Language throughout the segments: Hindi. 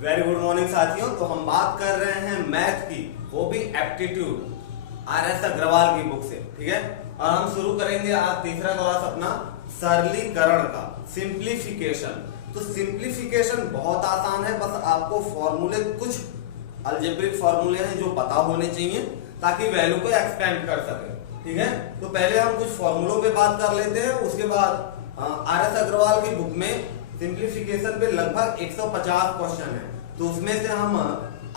वेरी गुड मॉर्निंग साथियों। तो हम बात कर रहे हैं मैथ की, वो भी एप्टीट्यूड आर.एस. अग्रवाल की बुक से, ठीक है। और हम शुरू करेंगे आज तीसरा क्लास अपना सरलीकरण का, सिंप्लीफिकेशन। तो सिंप्लीफिकेशन बहुत आसान है, बस आपको फॉर्मूले, कुछ अलजेब्रिक फॉर्मूले हैं जो पता होने चाहिए ताकि वैल्यू को एक्सपेंड कर सके, ठीक है। तो पहले हम कुछ फॉर्मूलों पे बात कर लेते हैं, उसके बाद आर.एस. अग्रवाल की बुक में सिंप्लीफिकेशन पे लगभग 150 क्वेश्चन है, तो उसमें से हम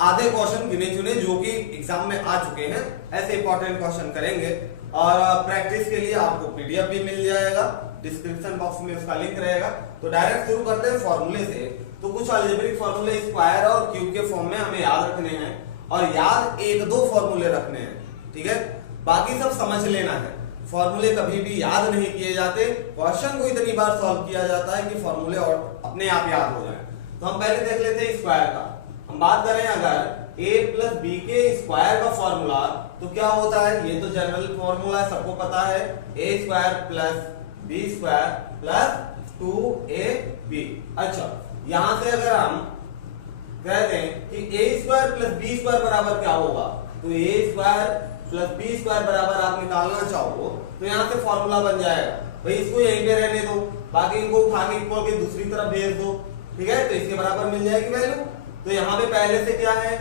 आधे क्वेश्चन गिने चुने जो कि एग्जाम में आ चुके हैं, ऐसे इंपॉर्टेंट क्वेश्चन करेंगे। और प्रैक्टिस के लिए आपको पीडीएफ भी मिल जाएगा, डिस्क्रिप्शन बॉक्स में उसका लिंक रहेगा। तो डायरेक्ट शुरू करते हैं फॉर्मूले से। तो कुछ अलजेब्रिक फॉर्मूले स्क्वायर और क्यूब के फॉर्म में हमें याद रखने हैं, और याद एक दो फॉर्मूले रखने हैं, ठीक है। बाकी सब समझ लेना है। फॉर्मूले कभी भी याद नहीं किए जाते, क्वेश्चन को इतनी बार सॉल्व किया जाता है कि फॉर्मूले और अपने आप याद हो जाए। तो हम पहले देख लेते हैं स्क्वायर का। हम बात करें अगर a प्लस बी के स्क्वायर का फॉर्मूला, तो क्या होता है, ये तो जनरल फॉर्मूला है, सबको पता है, a square plus B square plus 2ab। अच्छा, यहां से अगर हम कहते हैं कि a square plus B square बराबर क्या होगा, तो a square plus B square बराबर आप निकालना चाहो तो यहां से फॉर्मूला बन जाएगा। भाई इसको यहीं पे रहने दो, बाकी इनको उठा के इक्वल के दूसरी तरफ भेज दो, ठीक है। तो इसके बराबर मिल जाएगी वैल्यू। तो यहाँ पे पहले से क्या है,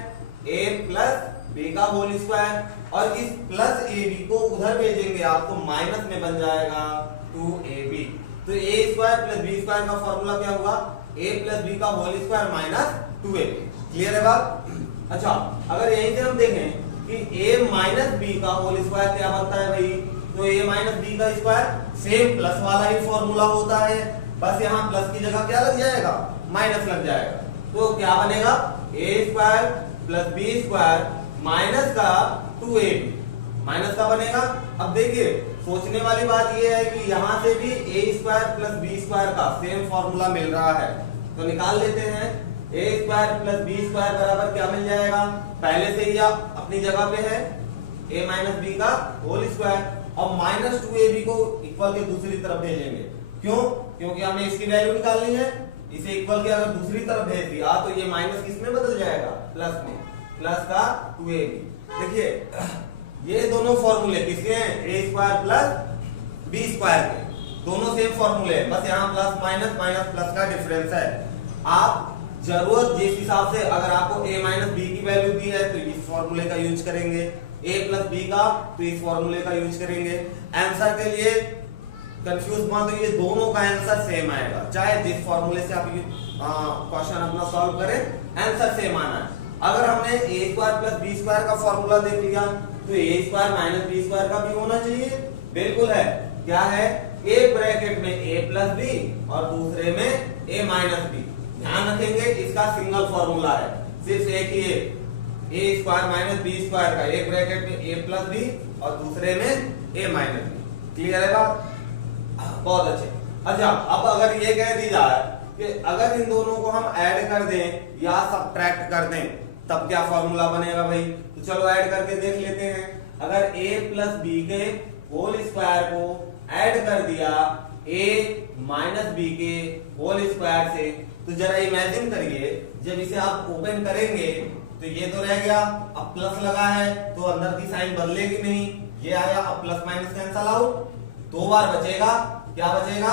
a प्लस बी का होल स्क्वायर, और इस प्लस ए बी को उधर भेजेंगे आप तो माइनस में बन जाएगा 2ab। तो a square plus B square का फॉर्मूला क्या हुआ, a प्लस बी का whole square minus 2ab। Clear है बात। अच्छा, अगर यहीं से हम देखें कि a माइनस बी का होल स्क्वायर क्या बनता है भाई, तो a माइनस बी का स्क्वायर सेम प्लस वाला ही फॉर्मूला होता है, बस यहाँ प्लस की जगह क्या लग जाएगा, माइनस लग जाएगा। तो क्या बनेगा, a square plus B square minus का 2ab, माइनस का बनेगा। अब देखिए सोचने वाली बात यह है कि यहाँ से भी a square plus B square का सेम फॉर्मूला मिल रहा है, तो निकाल लेते हैं। a square plus B square बराबर क्या मिल जाएगा, पहले से ही आप अपनी जगह पे है, a माइनस बी का होल स्क्वायर, और माइनस 2ab को इक्वल के दूसरी तरफ भेजेंगे। क्यों, क्योंकि हमें इसकी वैल्यू निकालनी है। इसे इक्वल के अगर दूसरी तरफ भेज दिया तो ये माइनस किस में बदल जाएगा, प्लस में, प्लस का 2ab। देखिए ये दोनों फॉर्मूले किसके हैं, a square plus B square के, दोनों सेम फॉर्मूले हैं, बस यहाँ प्लस माइनस माइनस प्लस का डिफरेंस है। आप जरूरत जिस हिसाब से, अगर आपको a माइनस बी की वैल्यू दी है तो इस फॉर्मूले का यूज करेंगे, a प्लस बी का तो इस फॉर्मूले का यूज करेंगे। आंसर के लिए कंफ्यूज मत होइए, दोनों का आंसर सेम आएगा, चाहे जिस फॉर्मूले से आप क्वेश्चन अपना सॉल्व करें, आंसर सेम आना है। अगर हमने a square plus B square का फॉर्मूला देख लिया तो a square minus B square का भी होना चाहिए, बिल्कुल है। क्या है, एक ब्रैकेट में a प्लस बी और दूसरे में a माइनस बी। ध्यान रखेंगे इसका सिंगल फॉर्मूला है, सिर्फ एक ही है, a square minus B square का, एक ब्रैकेट में a प्लस बी और दूसरे में a माइनस बी। क्लियर है बात, बहुत अच्छे। अच्छा, अब अगर ये कह दी जाए कि अगर इन दोनों को हम ऐड कर दें या सब्ट्रैक्ट कर दें तब क्या फॉर्मूला बनेगा भाई, तो चलो ऐड करके देख लेते हैं। अगर a प्लस बी के होल स्क्वायर को ऐड कर दिया a माइनस बी के होल स्क्वायर से, तो जरा इमेजिन करिए जब इसे आप ओपन करेंगे तो ये तो रह गया, अब प्लस लगा है तो अंदर की साइन बदलेगी नहीं, ये आया, अब प्लस माइनस कैंसल आउट, दो बार बचेगा, क्या बचेगा,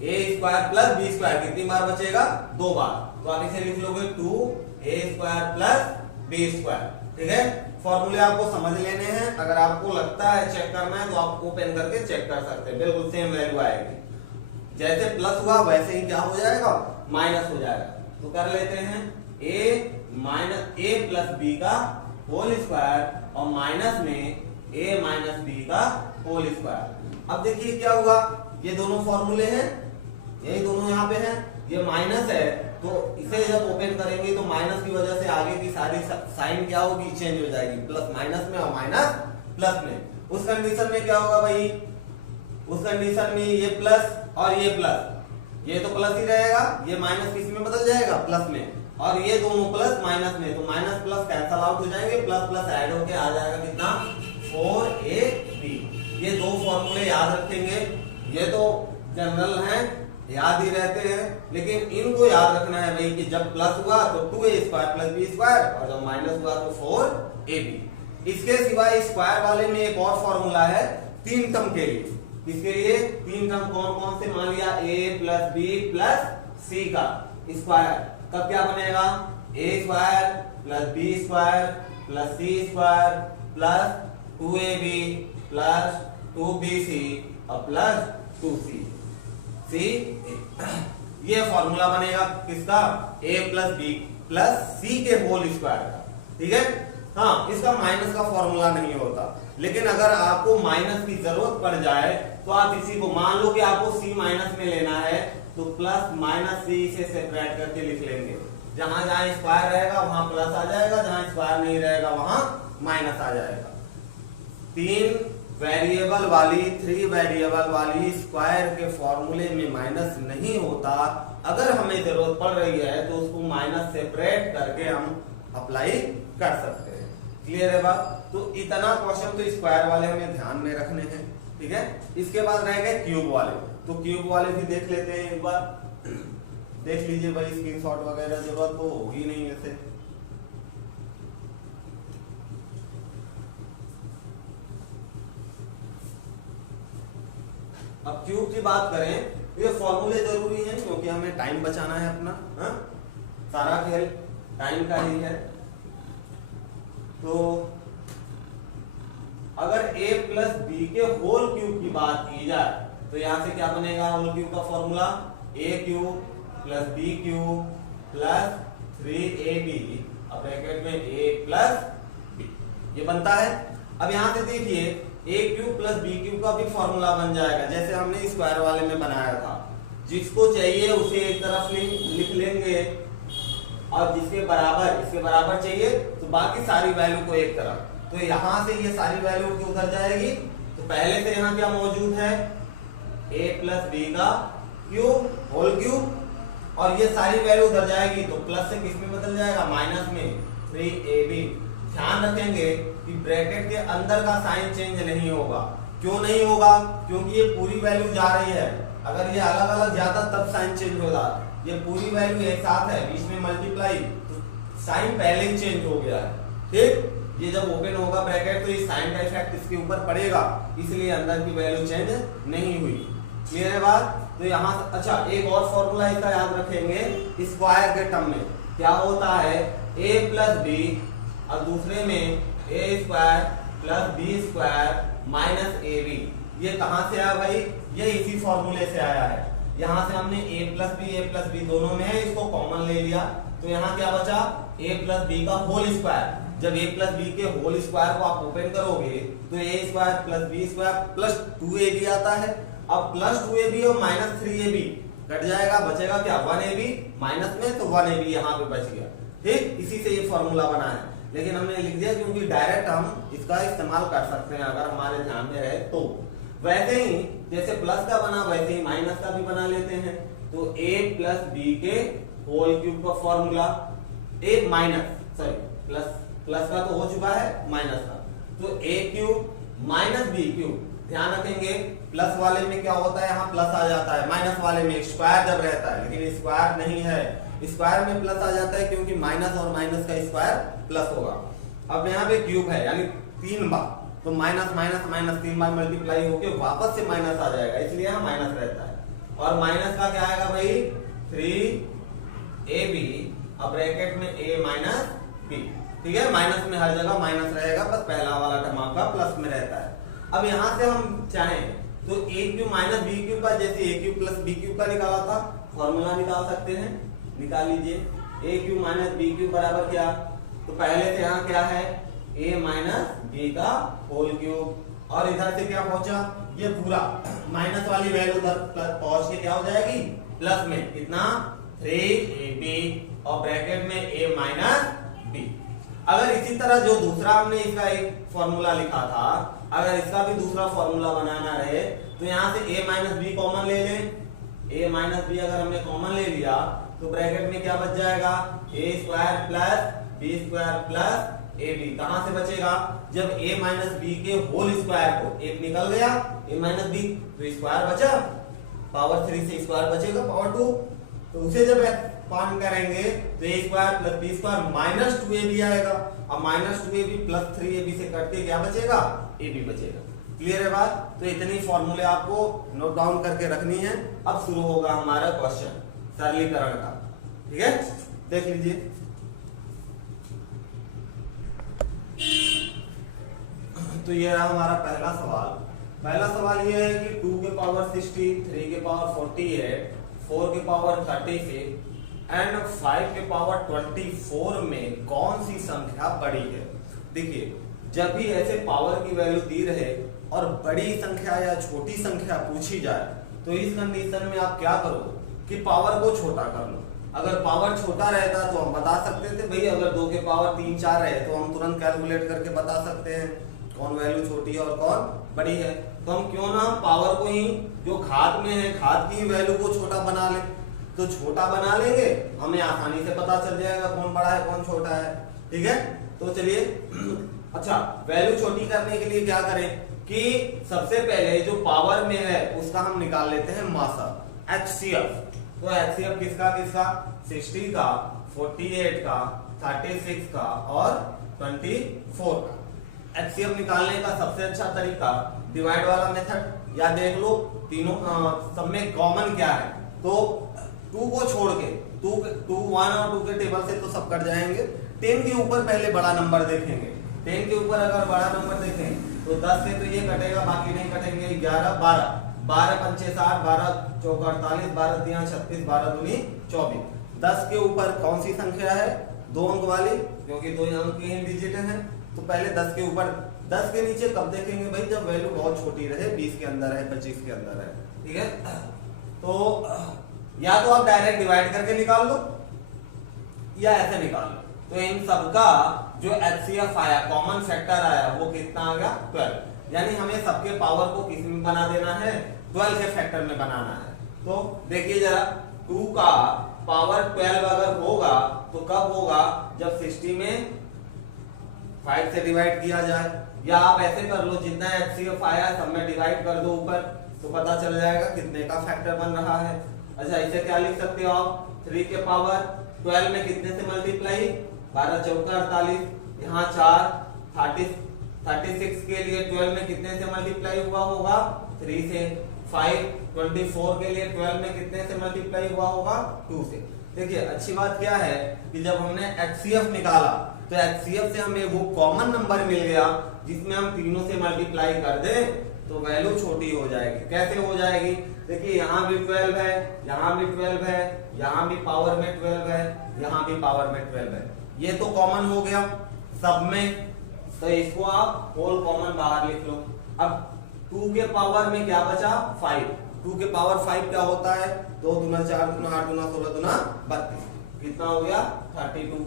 a square plus B square, कितनी बार बचेगा, दो बार। तो आप इसे लिख लोगे 2a square plus B square, ठीक है। फॉर्मूले आपको समझ लेने हैं, अगर आपको लगता है चेक करना है तो आप ओपन करके चेक कर सकते हैं, बिल्कुल सेम वैल्यू आएगी। जैसे प्लस हुआ वैसे ही क्या हो जाएगा, माइनस हो जाएगा। तो कर लेते हैं a प्लस बी का होल स्क्वायर और माइनस में a माइनस बी का होल स्क्वायर। अब देखिए क्या हुआ, ये दोनों फॉर्मूले हैं, यही दोनों यहाँ पे हैं, ये माइनस है तो इसे जब ओपन करेंगे तो माइनस की वजह से आगे की सारी साइन क्या होगी, चेंज हो जाएगी, प्लस माइनस में और माइनस प्लस में। उस कंडीशन में क्या होगा भाई, उस कंडीशन में ये प्लस और ये प्लस, ये तो प्लस ही रहेगा, ये माइनस किस में बदल जाएगा, प्लस में, और ये दोनों प्लस माइनस में, तो माइनस प्लस कैंसल आउट हो जाएंगे, प्लस प्लस ऐड होके आ जाएगा कितना, 4ab। ये दो फॉर्मूले याद रखेंगे, ये तो जनरल हैं, याद ही रहते हैं, लेकिन इनको याद रखना है भाई कि जब प्लस हुआ तो 2a² + b² और जब माइनस हुआ तो 4ab। इसके सिवाय स्क्वायर वाले में एक और फॉर्मूला है 3 टर्म के लिए। इसके लिए 3 टर्म कौन कौन से, मान लिया a + b + c का स्क्वायर, तब क्या बनेगा a² + b² + c² + 2ab + 2bc और + 2c। ये फॉर्मूला बनेगा किसका, a + b + c के होल स्क्वायर का। ठीक है, हाँ इसका माइनस का फॉर्मूला नहीं होता, लेकिन अगर आपको माइनस की जरूरत पड़ जाए तो आप इसी को, मान लो कि आपको c माइनस में लेना है तो +-c से सेपरेट करके लिख लेंगे। जहां जहां स्क्वायर रहेगा वहां प्लस आ जाएगा, जहां स्क्वायर नहीं रहेगा वहां माइनस आ जाएगा। 3 वेरिएबल वाली स्क्वायर के फॉर्मूले में माइनस नहीं होता। अगर हमें जरूरत पड़ रही है तो उसको माइनस सेपरेट करके हम अप्लाई कर सकते हैं। क्लियर है बात? तो इतना क्वेश्चन तो स्क्वायर वाले हमें ध्यान में रखने हैं। ठीक है, इसके बाद रह गए क्यूब वाले, तो क्यूब वाले भी देख लेते हैं एक बार। देख लीजिए भाई, स्क्रीनशॉट वगैरह जरूरत तो होगी नहीं वैसे। अब क्यूब की बात करें, ये फॉर्मूले जरूरी हैं क्योंकि हमें टाइम बचाना है अपना। हा? सारा खेल टाइम का ही है। तो अगर a + b के होल क्यूब की बात की जाए तो यहां से क्या बनेगा होल क्यूब का फॉर्मूला, a³ + b³ + 3ab और ब्रैकेट में a + b, ये बनता है। अब यहां से देखिए a³ + b³ का भी फॉर्मूला बन जाएगा जैसे हमने स्क्वायर वाले में बनाया था। जिसको चाहिए उसे एक तरफ लिख लेंगे और जिसके बराबर, इसके बराबर चाहिए तो बाकी सारी वैल्यू को एक तरफ। तो यहां से ये सारी वैल्यू की उधर जाएगी, तो पहले से यहां क्या मौजूद है, a + b का क्यूब होल क्यूब, और ये सारी वैल्यू उधर जाएगी तो प्लस से किस में बदल जाएगा, माइनस में 3ab। ध्यान रखेंगे कि ब्रैकेट के अंदर का साइन चेंज नहीं होगा। क्यों नहीं होगा, क्योंकि ये पूरी वैल्यू जा रही है। अगर ये अलग अलग जाता तब साइन चेंज होगा, ये पूरी वैल्यू एक साथ है, बीच में मल्टीप्लाई, तो साइन पहले ही चेंज हो गया है। ठीक, ये जब ओपन होगा ब्रैकेट तो ये साइन का इफेक्ट इसके ऊपर पड़ेगा, इसलिए अंदर की वैल्यू चेंज नहीं हुई। क्लियर है बात? तो यहाँ अच्छा एक और फॉर्मूला इसका याद रखेंगे, स्क्वायर के टर्म में क्या होता है, a + b और दूसरे में a² + b² - ab। ये कहां से आया भाई, ये इसी फॉर्मूले से आया है। यहाँ से हमने a + b दोनों में है, इसको कॉमन ले लिया, तो यहाँ क्या बचा, a + b का होल स्क्वायर। जब a + b के होल स्क्वायर को आप ओपन करोगे तो a² + b² + 2ab आता है। अब +2ab और -3ab कट जाएगा, बचेगा क्या, 1ab, माइनस में तो 1ab यहाँ पे बच गया। ठीक, इसी से ये फॉर्मूला बना है, लेकिन हमने लिख दिया क्योंकि डायरेक्ट हम इसका इस्तेमाल कर सकते हैं अगर हमारे ध्यान में रहे तो। वैसे ही जैसे प्लस का बना वैसे ही माइनस का भी बना लेते हैं। तो a + b के होल क्यूब का फॉर्मूला, प्लस का तो हो चुका है, माइनस का, तो a³ - b³। ध्यान रखेंगे प्लस वाले में क्या होता है, यहाँ प्लस आ जाता है, माइनस वाले में स्क्वायर जब रहता है, लेकिन स्क्वायर नहीं है, स्क्वायर में प्लस आ जाता है क्योंकि माइनस और माइनस का स्क्वायर प्लस होगा। अब यहाँ पे क्यूब है यानी 3 बार, तो माइनस माइनस माइनस 3 बार मल्टीप्लाई होके वापस से माइनस आ जाएगा, इसलिए यहाँ माइनस रहता है। और माइनस का क्या आएगा भाई, 3ab और ब्रैकेट में a - b। ठीक है, माइनस में हर जगह माइनस रहेगा, बस पहला वाला टर्म आपका प्लस में रहता है। अब यहाँ से हम चाहें तो a³ - b³ का, जैसे a³ + b³ का निकाला था, फॉर्मूला निकाल सकते हैं, निकाल लीजिए। a³ - b³ बराबर क्या, तो पहले से यहाँ क्या है, a - b का होल क्यूब, और इधर से क्या पहुंचा, ये पूरा माइनस वाली वैल्यू उधर पहुंच के क्या हो जाएगी, प्लस में कितना, 3ab और ब्रैकेट में a - b। अगर इसी तरह जो दूसरा हमने इसका एक फॉर्मूला लिखा था, अगर इसका भी दूसरा फॉर्मूला बनाना रहे तो यहाँ से a - b कॉमन ले लें। a - b अगर हमने कॉमन ले लिया तो ब्रैकेट में क्या बच जाएगा, a² + b² + ab। कहां से बचेगा, जब a - b के होल स्क्वायर को, एक निकल गया a - b तो स्क्वायर बचा, पावर 3 से स्क्वायर बचेगा पावर 2, तो उसे जब एक्सपांड करेंगे तो a square plus b square minus 2ab आएगा। अब माइनस 2ab प्लस 3ab से कट के क्या बचेगा, ab बचेगा। क्लियर है बात? तो इतनी फॉर्मूले आपको नोट डाउन करके रखनी है। अब शुरू होगा हमारा क्वेश्चन सरलीकरण का, ठीक है, देख लीजिए। तो ये रहा हमारा पहला सवाल। पहला सवाल ये है कि 2 के पावर 60, 3 के पावर 48, 4 के पावर 36 एंड 5 के पावर 24 में कौन सी संख्या बड़ी है। देखिए, जब भी ऐसे पावर की वैल्यू दी रहे और बड़ी संख्या या छोटी संख्या पूछी जाए तो इस कंडीशन में आप क्या करो कि पावर को छोटा कर लो। अगर पावर छोटा रहता तो हम बता सकते थे भाई, अगर 2 के पावर 3, 4 रहे तो हम तुरंत कैलकुलेट करके बता सकते हैं कौन वैल्यू छोटी है और कौन बड़ी है। तो हम क्यों ना पावर को ही जो घात में है, घात की वैल्यू को छोटा बना ले। तो छोटा बना लेंगे, हमें आसानी से पता चल जाएगा कौन बड़ा है कौन छोटा है, ठीक है। तो चलिए अच्छा, वैल्यू छोटी करने के लिए क्या करें कि सबसे पहले जो पावर में है उसका हम निकाल लेते हैं मासा, HCF। तो HCF किसका किसका, 60 का, 48 का, 36 का और 24 का। HCF निकालने का सबसे अच्छा तरीका डिवाइड वाला मेथड, या देख लो तीनों सब में कॉमन क्या है। तो 2 को छोड़ के 2, 1 और 2 के टेबल से तो सब कट जाएंगे। 10 के ऊपर पहले बड़ा नंबर देखेंगे। 10 के ऊपर अगर बड़ा नंबर देखें तो 10 से तो ये कटेगा, बाकी नहीं कटेंगे। 11, 12, 12 पंचे 60, 12 चौका 48, 12 तिया 36, 12 दूनी 24। 10 के ऊपर कौन सी संख्या है, 2 अंक वाली, क्योंकि 2 अंक की ही डिजिट है। तो पहले 10 के ऊपर, 10 के नीचे कब देखेंगे भाई, जब वैल्यू बहुत छोटी रहे, 20 के अंदर है, 25 के अंदर है, ठीक है। तो या तो आप डायरेक्ट डिवाइड करके निकाल लो या ऐसे निकाल लो। तो इन सबका जो HCF आया, कॉमन फैक्टर आया, वो कितना आ गया, 12। यानी हमें सबके पावर को किस में बना देना है, 12 के फैक्टर में बनाना है। तो देखिए जरा, 2 का पावर 12 अगर होगा तो कब होगा, जब 60 में 5 से डिवाइड किया जाए। या आप ऐसे कर लो, जितना HCF आया सब में डिवाइड कर दो ऊपर, तो पता चल जाएगा कितने का फैक्टर बन रहा है। अच्छा, इसे क्या लिख सकते हो आप, 3 के पावर 12 में कितने से मल्टीप्लाई, 12 चौका 48, यहाँ 4, 36 के लिए 12 में कितने से मल्टीप्लाई हुआ होगा, 3 से। 5, 24 के लिए 12 में कितने से मल्टीप्लाई हुआ होगा, 2 से। देखिए अच्छी बात क्या है कि जब हमने HCF निकाला तो HCF से हमें वो कॉमन नंबर मिल गया जिसमें हम तीनों से मल्टीप्लाई कर दें तो वैल्यू छोटी हो जाएगी। कैसे हो जाएगी, देखिए यहाँ भी 12 है, यहाँ भी 12 है, यहाँ भी पावर में 12 है, यहाँ भी पावर में 12 है। ये तो कॉमन हो गया सब में, तो इसको आप होल कॉमन बाहर लिख लो। अब 2 के पावर में क्या बचा, 5। 2 के पावर 5 क्या होता है, 2 दूना 4 दूना 8 दूना 16 दूना 32, कितना हो गया, 32।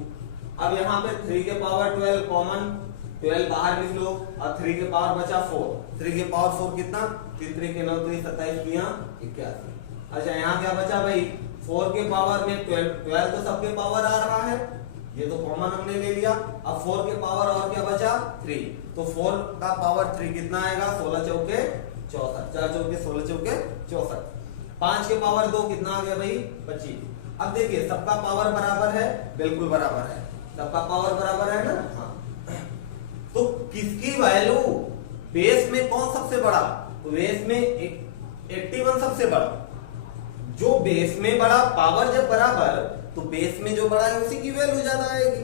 अब यहाँ पे 3 के पावर 12 कॉमन, 12 बाहर लिख लो और 3 के पावर बचा 4। 3 के पावर 4 कितना, 3 के 9 3 27 81। अच्छा यहाँ क्या बचा भाई, 4 के पावर में 12 तो सबके पावर आ रहा है, ये तो कॉमन हमने ले लिया। अब 4 के पावर और क्या बचा, 3। तो 4 का पावर 3 कितना आएगा, 16 चौके 64, 4 चौके 16 चौके 64। 5 के पावर 2 कितना आ गया भाई, 25। अब देखिए सबका पावर बराबर है, बिल्कुल बराबर है, सबका पावर बराबर है ना। हाँ, तो किसकी वैल्यू बेस में कौन सबसे बड़ा, तो बेस में 81 सबसे बड़ा। जो बेस में बड़ा, पावर जब बराबर तो बेस में जो बड़ा है उसी की वैल्यू ज्यादा आएगी।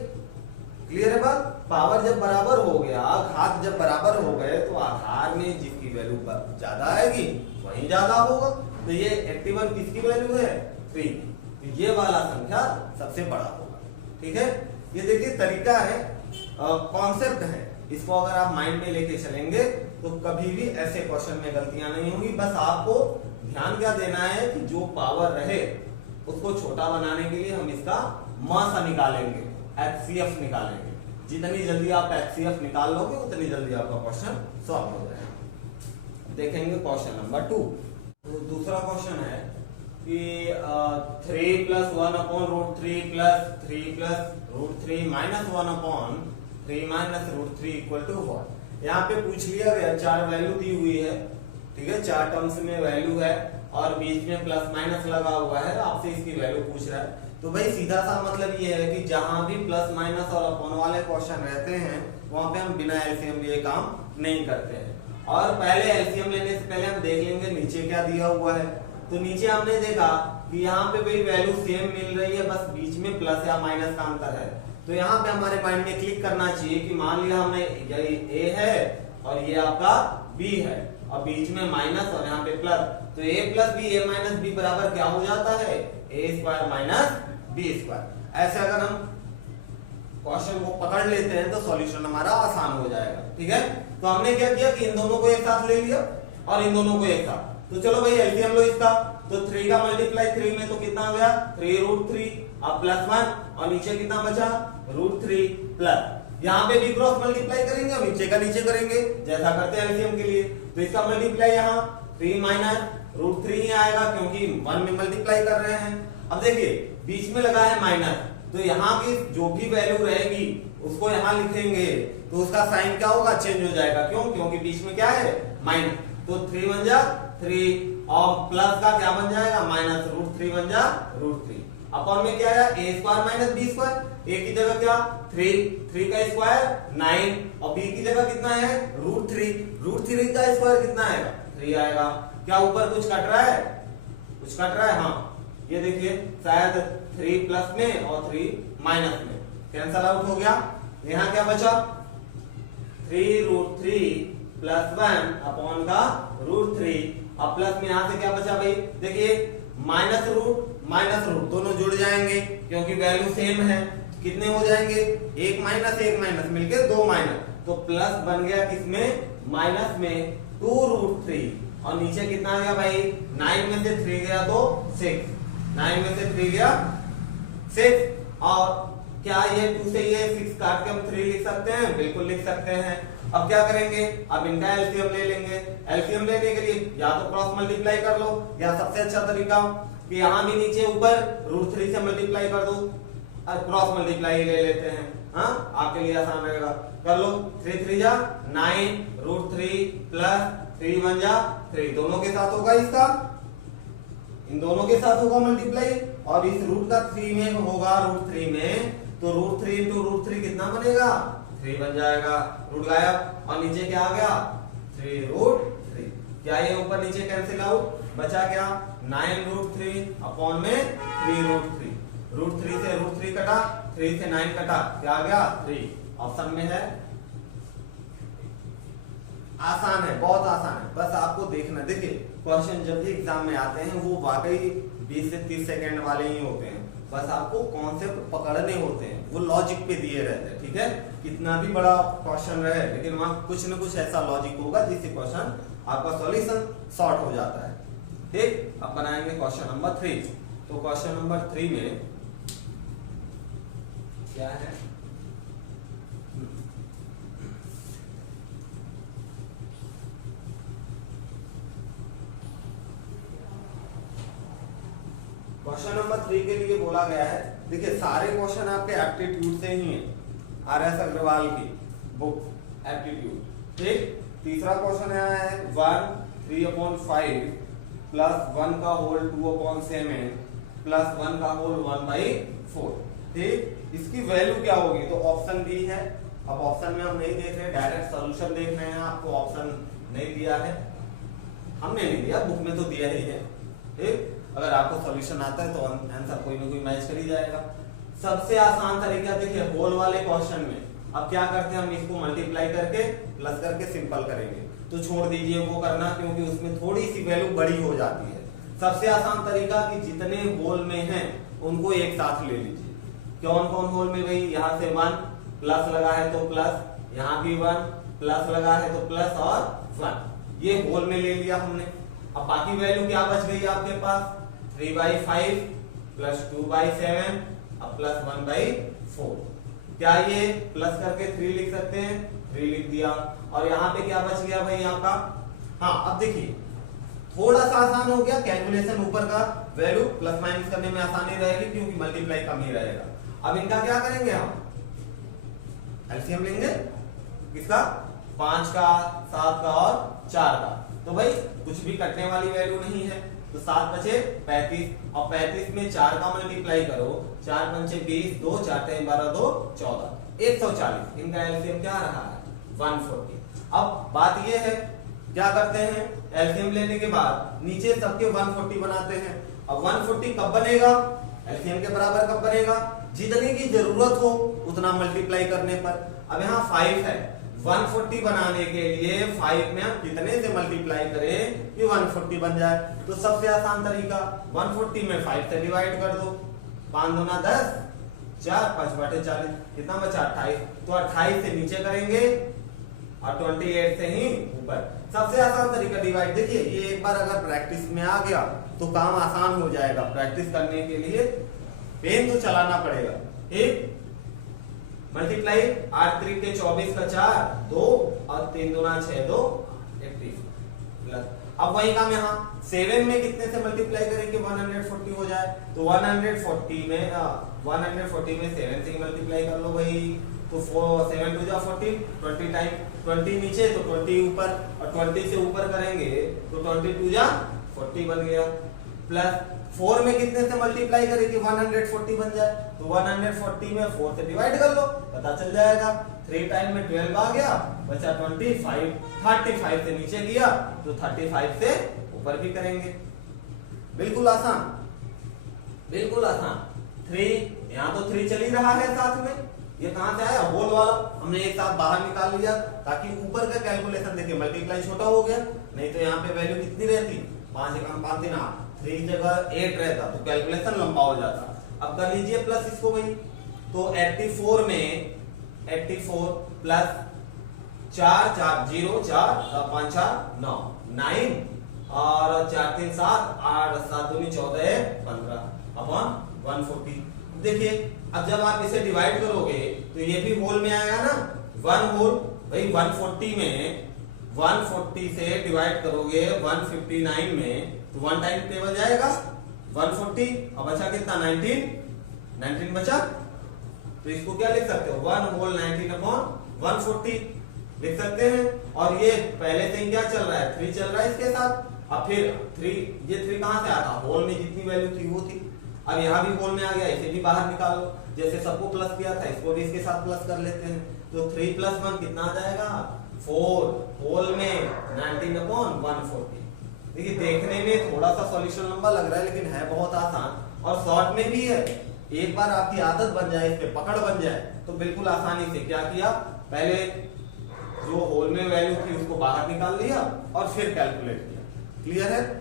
क्लियर है बात, पावर जब बराबर हो गया, घात जब बराबर हो गए तो आधार में जिसकी वैल्यू ज्यादा आएगी वही ज्यादा होगा। तो ये 81 किसकी वैल्यू है, 3। तो ये वाला संख्या सबसे बड़ा होगा, ठीक है। ये देखिए तरीका है, कॉन्सेप्ट है, इसको अगर आप माइंड में लेके चलेंगे तो कभी भी ऐसे क्वेश्चन में गलतियां नहीं होंगी। बस आपको ध्यान क्या देना है कि जो पावर रहे उसको छोटा बनाने के लिए हम इसका मासा निकालेंगे, HCF निकालेंगे। जितनी जल्दी आप HCF निकाल लोगे उतनी जल्दी आपका क्वेश्चन सॉल्व हो जाएगा। देखेंगे क्वेश्चन नंबर 2। तो दूसरा क्वेश्चन है कि 3 + 1/√3 + 3 + √3 - 1/3 - √3 = 1। यहाँ पे पूछ लिया गया, 4 वैल्यू दी हुई है, ठीक है, 4 टर्म्स में वैल्यू है और बीच में प्लस माइनस लगा हुआ है, आपसे इसकी वैल्यू पूछ रहा है। तो भाई सीधा सा मतलब ये है कि जहां भी प्लस माइनस और अपॉन वाले क्वेश्चन रहते हैं वहां पे हम बिना एलसीएम लिए काम नहीं करते हैं। और पहले एलसीएम लेने से पहले हम देख लेंगे नीचे क्या दिया हुआ है। तो नीचे हमने देखा कि यहाँ पे भाई वैल्यू सेम मिल रही है, बस बीच में प्लस या माइनस का अंतर है। तो यहाँ पे हमारे माइंड में क्लिक करना चाहिए कि मान लिया हमने ये ए है और ये आपका बी है और बीच में माइनस और यहाँ पे प्लस, तो ए प्लस बी, ए माइनस बी बराबर क्या हो जाता है, ए स्क्वायर माइनस बी स्क्वायर। ऐसे अगर हम क्वेश्चन को पकड़ लेते हैं तो सॉल्यूशन हमारा आसान हो जाएगा। ठीक है, तो हमने क्या किया कि इन दोनों को एक साथ ले लिया और इन दोनों को एक साथ। तो चलो भाई एलसीएम लो इसका, तो 3 का मल्टीप्लाई 3 में तो कितना आ गया 3√3, अब प्लस 1 और नीचे कितना बचा √3 प्लस, यहाँ पे भी क्रॉस मल्टीप्लाई करेंगे और नीचे का नीचे करेंगे जैसा करते हैं एलसीएम के लिए। तो इसका मल्टीप्लाई यहाँ 3 माइनस √3 ही आएगा क्योंकि 1 में मल्टीप्लाई कर रहे हैं। अब देखिए बीच में लगा है माइनस, तो यहाँ की जो भी वैल्यू रहेगी उसको यहाँ लिखेंगे तो उसका साइन क्या होगा, चेंज हो जाएगा। क्यों, क्योंकि बीच में क्या है माइनस। तो 3 बन जा 3 और प्लस का क्या बन जाएगा माइनस √3 बन जा √3। अपॉन में क्या है ए स्क्वायर माइनस बी स्क्वायर, ए की जगह क्या 3 का स्क्वायर 9 और बी की जगह कितना है √3 का स्क्वायर कितना आएगा 3 आएगा। क्या ऊपर कुछ कट रहा है, कुछ कट रहा है, हाँ ये देखिए शायद 3 प्लस में और 3 माइनस में कैंसल आउट हो गया। यहाँ क्या बचा 3√3 प्लस 1 अपॉन का √3 और प्लस में यहाँ से क्या बचा भाई, देखिए माइनस रूट दोनों जुड़ जाएंगे क्योंकि वैल्यू सेम है। कितने हो जाएंगे, एक माइनस मिलके 2 माइनस, तो प्लस बन गया किसमें माइनस में 2√3 और नीचे कितना आ गया भाई 9 में से 3 गया तो 6, 9 में से 3 गया 6 और क्या ये 2 से ये 6 काट के हम 3 लिख सकते हैं, बिल्कुल लिख सकते हैं। अब क्या करेंगे, अब इनका एलसीएम ले लेंगे। एलसीएम लेने के लिए या तो क्रॉस मल्टीप्लाई कर लो या सबसे अच्छा तरीका कि यहाँ भी नीचे ऊपर √3 से मल्टीप्लाई कर दो, क्रॉस मल्टीप्लाई ले लेते हैं, हाँ आपके लिए आसान रहेगा। कर लो 3 3 जा 9 √3 प्लस 3 1 जा 3, दोनों के साथ होगा इसका, इन दोनों के साथ होगा मल्टीप्लाई और इस रूट का 3 में होगा √3 में, तो √3 इंटू √3 कितना बनेगा 3 बन जाएगा, रूट गायब और नीचे क्या आ गया 3√3। क्या ये ऊपर नीचे कैंसिल आउट, बचा क्या 9√3 अपॉन में 3√3, √3 से √3 कटा, 3 से 9 कटा, क्या आ गया 3। ऑप्शन में है, आसान है, बहुत आसान है, बस आपको देखना। देखिए क्वेश्चन जब भी एग्जाम में आते हैं वो वाकई 20 से 30 सेकंड वाले ही होते हैं, बस आपको कॉन्सेप्ट पकड़ने होते हैं, वो लॉजिक पे दिए रहते हैं। ठीक है, कितना भी बड़ा क्वेश्चन रहे लेकिन वहां कुछ न कुछ ऐसा लॉजिक होगा जिससे क्वेश्चन आपका सॉल्यूशन शॉर्ट हो जाता है। ठीक, अब बनाएंगे क्वेश्चन नंबर 3। तो क्वेश्चन नंबर 3 में क्या है, क्वेश्चन नंबर 3 के लिए बोला गया है, देखिए सारे क्वेश्चन आपके एप्टीट्यूड से ही हैं, आर.एस. अग्रवाल की बुक एप्टीट्यूड। ठीक, तीसरा क्वेश्चन है 1 3/5 प्लस 1 का होल 2/7 प्लस 1 का होल 1/4। ठीक, इसकी वैल्यू क्या होगी, तो ऑप्शन बी है। अब ऑप्शन में हम नहीं देख रहे, डायरेक्ट सॉल्यूशन देख रहे हैं, आपको ऑप्शन नहीं दिया है, हमने नहीं दिया, बुक में तो दिया ही है। ठीक, अगर आपको सॉल्यूशन आता है तो आंसर कोई ना कोई मैच कर ही जाएगा। सबसे आसान तरीका देखिए होल वाले क्वेश्चन में अब क्या करते हैं, हम इसको मल्टीप्लाई करके प्लस करके सिंपल करेंगे, तो छोड़ दीजिए वो करना क्योंकि उसमें थोड़ी सी वैल्यू बड़ी हो जाती है। सबसे आसान तरीका कि जितने होल में हैं उनको एक साथ ले लीजिए। कौन कौन होल में भाई, यहाँ से 1 प्लस लगा है तो प्लस, यहाँ भी 1 प्लस लगा है तो प्लस और 1, ये होल में ले लिया हमने। अब बाकी वैल्यू क्या बच गई आपके पास 3/5 प्लस 2/7 अब प्लस 1/4। क्या ये प्लस करके 3 लिख सकते हैं, 3 लिख दिया। और यहाँ पे क्या बच गया भाई आपका, हाँ अब देखिए थोड़ा सा आसान हो गया कैलकुलेशन, ऊपर का वैल्यू प्लस माइनस करने में आसानी रहेगी क्योंकि मल्टीप्लाई कम ही रहेगा। अब इनका क्या करेंगे, हम एलसीएम लेंगे किसका 5 का 7 का और 4 का, तो भाई कुछ भी कटने वाली वैल्यू नहीं है, तो 7 बचे 35 और 35 में 4 का मल्टीप्लाई करो, 4 पंचे 20, 2 4 12 2 14, 140। इनका एलसीएम क्या रहा है 140। अब बात ये है क्या करते हैं, एलसीएम लेने के बाद नीचे सबके 140 बनाते हैं। अब 140 कब बनेगा, एलसीएम के बराबर कब बनेगा, जितने की जरूरत हो उतना मल्टीप्लाई करने पर। अब यहाँ 5 है, 140 बनाने के लिए 5 में हम कितने से मल्टीप्लाई करें कि 140 बन जाए। तो सबसे आसान तरीका 140 में 5 से डिवाइड कर दो, 5 दूना 10, 4 5 बटे 40, कितना बचा 28। तो 28 से नीचे करेंगे और 28 से ही ऊपर। सबसे आसान तरीका डिवाइड। देखिए ये एक बार अगर प्रैक्टिस में आ गया तो काम आसान हो जाएगा। प्रैक्टिस करने के लिए पेन तो चलाना पड़ेगा। एक मल्टीप्लाई 8 3 के 24 का 4 2 और 3 दूना 6 2 31 प्लस। अब वही काम यहाँ 7 में कितने से मल्टीप्लाई करें कि 140 हो जाए। तो 140 में 7 से मल्टीप्लाई कर लो भाई। तो 7 2 जा 40, 20 टाइम 20 नीचे तो 20 ऊपर, और 20 से ऊपर करेंगे तो 22 जा 40 बन गया। प्लस 4 में कितने से मल्टीप्लाई करें कि 140 बन जाए। तो 140 में 4 से डिवाइड कर लो, पता चल जाएगा। 3 टाइम में 12 आ गया, बचा 25, 35 से नीचे किया तो 35 से ऊपर भी करेंगे। बिल्कुल आसान, बिल्कुल आसान। 3 यहाँ तो 3 चल ही रहा है साथ में, ये कहां से आया, होल वाला हमने एक साथ बाहर निकाल लिया ताकि ऊपर का कैलकुलेशन देखिए मल्टीप्लाई छोटा हो गया। नहीं तो यहाँ पे वैल्यू कितनी रहती, 5 एकम 5 3 8, 3 जगह 8 रहता तो कैलकुलेशन लंबा हो जाता। अब कर लीजिए प्लस इसको भाई। तो 84 में 84 प्लस 4 4 0 4 5 4 9 9 और 4 3 7 8 7 2 14 15 अपॉन 140। देखिए अब जब आप इसे डिवाइड करोगे तो ये भी होल में आएगा ना, 1 होल भाई। 140 में 140 से डिवाइड करोगे 159 में तो 1 टाइम टेबल जाएगा 140 और बचा कितना 19 बचा। तो इसको क्या लिख सकते हो 1 होल 19 अपॉन 140 लिख सकते हैं। और ये पहले से क्या चल रहा है 3 चल रहा है इसके साथ। अब फिर 3 ये 3 कहां से आता, होल में जितनी वैल्यू थी वो थी। अब यहाँ भी होल में आ गया, इसे भी बाहर निकालो। जैसे सबको प्लस किया था इसको भी इसके साथ प्लस कर लेते हैं। तो 3 + 1 कितना आ जाएगा 4, होल में 19 अपॉन 140। देखिए देखने में थोड़ा सा सॉल्यूशन लंबा लग रहा है लेकिन है बहुत आसान और शॉर्ट में भी है। एक बार आपकी आदत बन जाए, इस पे पकड़ बन जाए तो बिल्कुल आसानी से क्या किया, पहले जो होल में वैल्यू थी उसको बाहर निकाल लिया और फिर कैलकुलेट किया। क्लियर है।